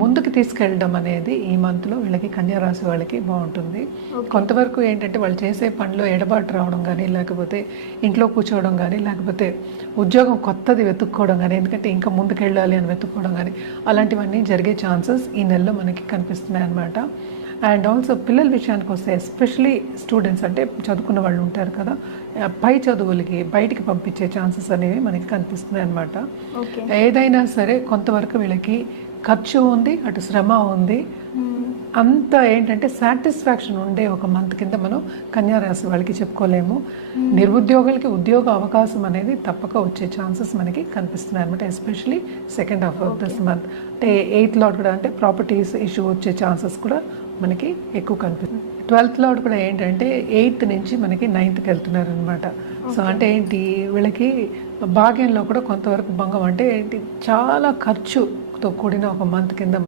ముందుకు తీసుకెళ్ళడం అనేది ఈ మంత్లో వీళ్ళకి కన్యా రాశి వాళ్ళకి బాగుంటుంది. కొంతవరకు ఏంటంటే వాళ్ళు చేసే పనిలో ఎడబాటు రావడం కానీ, లేకపోతే ఇంట్లో కూర్చోవడం కానీ, లేకపోతే ఉద్యోగం కొత్తది వెతుక్కోవడం కానీ, ఎందుకంటే ఇంకా ముందుకెళ్ళాలి అని వెతుక్కోవడం కానీ, అలాంటివన్నీ జరిగే ఛాన్సెస్ ఈ నెలలో మనకి కనిపిస్తున్నాయి అన్నమాట. అండ్ ఆల్సో పిల్లల విషయానికి వస్తే ఎస్పెషలీ స్టూడెంట్స్ అంటే చదువుకున్న వాళ్ళు ఉంటారు కదా, పై చదువులకి బయటికి పంపించే ఛాన్సెస్ అనేవి మనకి కనిపిస్తున్నాయి అన్నమాట. ఏదైనా సరే కొంతవరకు వీళ్ళకి ఖర్చు ఉంది, అటు శ్రమ ఉంది. అంత ఏంటంటే సాటిస్ఫాక్షన్ ఉండే ఒక మంత్ కింద మనం కన్యా రాశి వాళ్ళకి చెప్పుకోలేము. నిరుద్యోగులకి ఉద్యోగ అవకాశం అనేది తప్పక వచ్చే ఛాన్సెస్ మనకి కనిపిస్తున్నాయి అనమాట. Especially second half of this month అంటే 8th లాట్ కూడా అంటే ప్రాపర్టీస్ ఇష్యూ వచ్చే ఛాన్సెస్ కూడా మనకి ఎక్కువ కనిపిస్తుంది. 12th లాట్ కూడా ఏంటంటే 8th నుంచి మనకి 9thకి వెళ్తున్నారు అనమాట. సో అంటే ఏంటి వీళ్ళకి భాగ్యంలో కూడా కొంతవరకు భంగం, అంటే ఏంటి చాలా ఖర్చుతో కూడిన ఒక మంత్ కింద